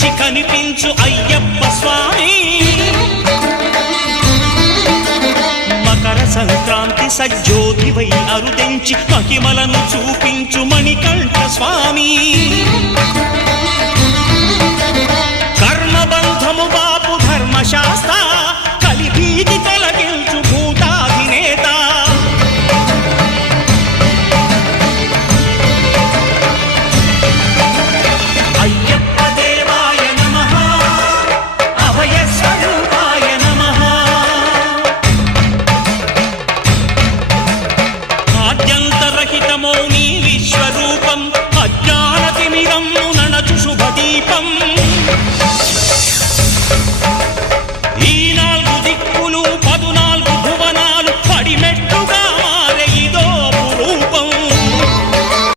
మించి కనిపించు అయ్యప్ప స్వామి మకర సంక్రాంతి సజ్జోతివై అరుదెంచి మహిమలను చూపించు మణికంఠ స్వామి